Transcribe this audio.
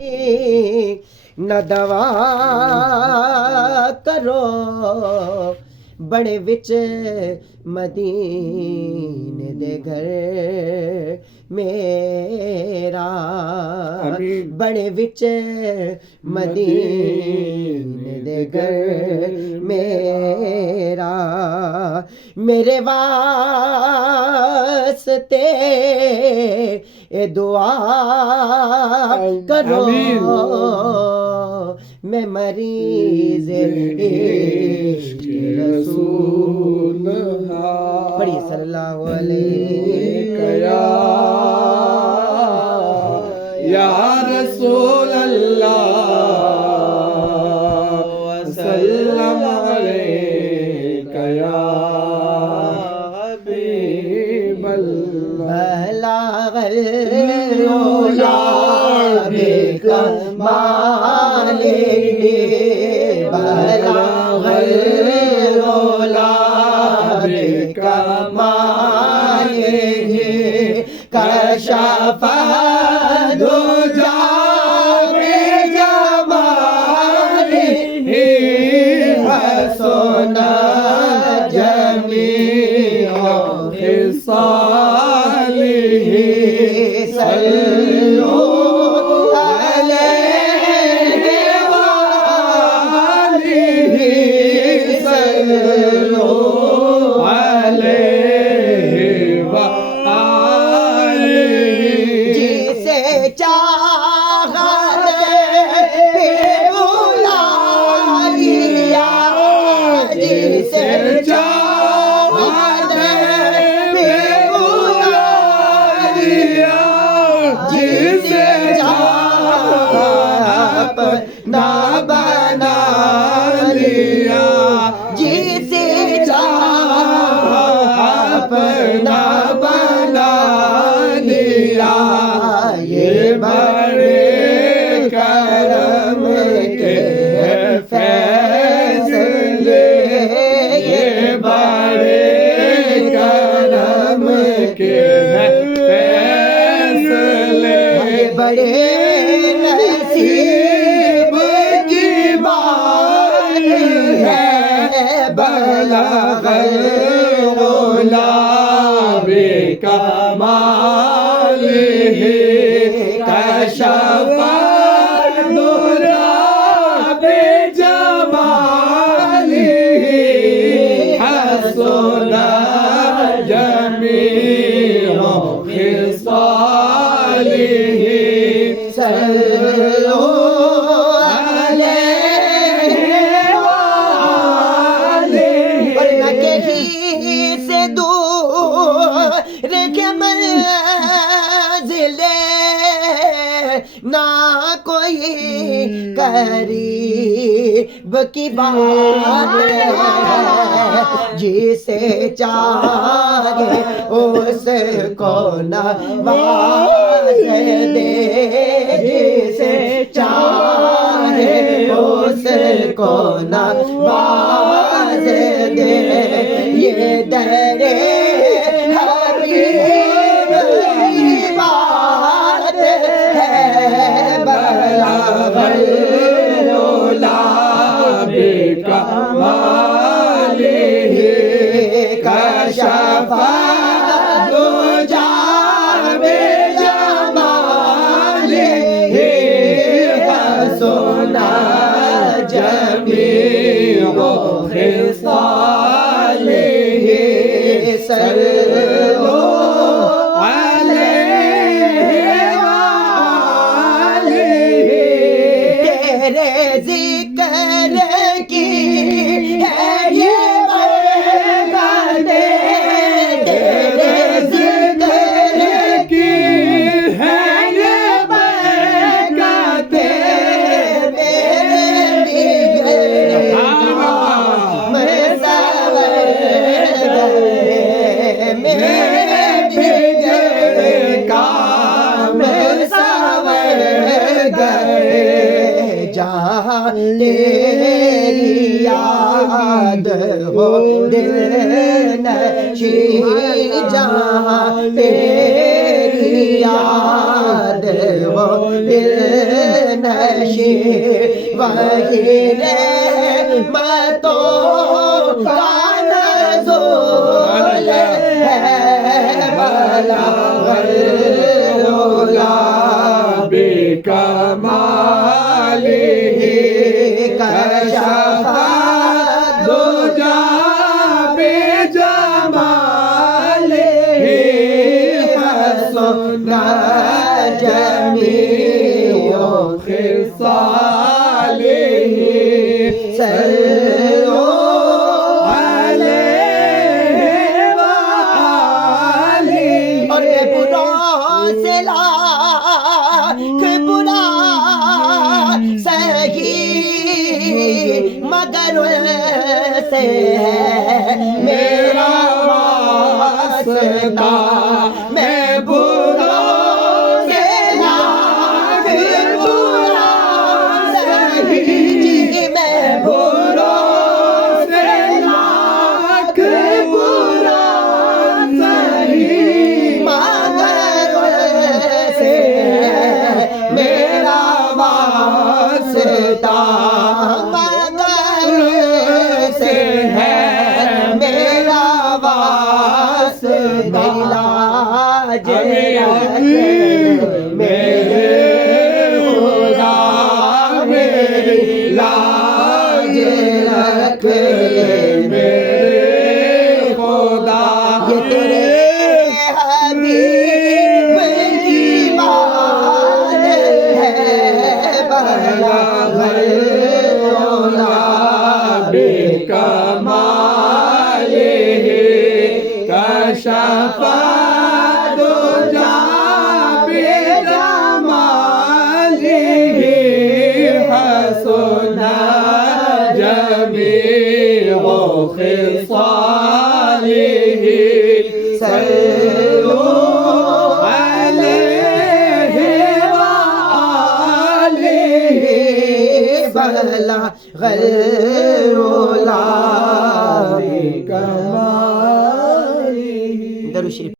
نہ دوا کرو بڑے وچ مدینے دے گھر میرا بڑے وچ مدینے دے گھر میرا میرے واسطے اے دعا کرو میں مریض عشق رسول پڑھی صلی اللہ علیہ یا رسول اللہ وسلم علیک یا حبیب بلغ العلا بکمالہ بلغ العلا بکمالہ کشف الدجی بجمالہ حسن جمیع خصالہ صلوا علیہ وآلہ صلوا علیہ وآلہ جسے چاہت پہ بلا لیا جسے چاہت پہ بلا لیا جسے چاہت نہ بنا لیا جسے چاہت نہ بنا لیا یہ بڑے کرم کے فیصلے یہ بڑے کرم کے فیصلے بڑے نصیب کی بات ہے بلغ العلا بکمالہ کشف الدجی بجمالہ حسن جمیع خصالہ صلوا علیہ وآلہ ورنہ کہیں سے دور کے منزل نہ کوئی قریب کی بات ہے جسے چاہے اس کو نواز دے جسے چاہے اس کو نواز دے یہ در حبیب کی بات ہے بلغ العلا بکمالہ کشف الدجی بجمالہ حسن جمیع خصالہ صلوا علیہ وآلہ تیرے ذکر کی ہے یہ برکت تیرے ذکر کی ہے یہ برکت میرے بگڑ کام سور گئے جہاں تیری یاد ہو دل نشی جہاں تیری یاد ہو دل تشریف وہی نعمتوں کا نزول ہے بلغ العلا بکمالہ کشف الدجی بجمالہ حسن جمیع خصالہ صلوا علیہ وآلہ اور برا سے لاکھ برا سہی مگر سے ہے میرا واسطہ میں برا سے لاکھ برا سہی جی میں برا سے لاکھ برا سہی مگر سے میرا واسطہ مگر سے ہے میرا واسطہ علاج میرے خدا میری لاج رکھ لے میرے خدا یہ تیرے حبیب کی بات ہے بلغ العلا بکمالہ کشف الدجی بجمالہ حسن جمیع خصالہ صلوا علیہ وآلہ بلغ العلا بکمالہ درود شریف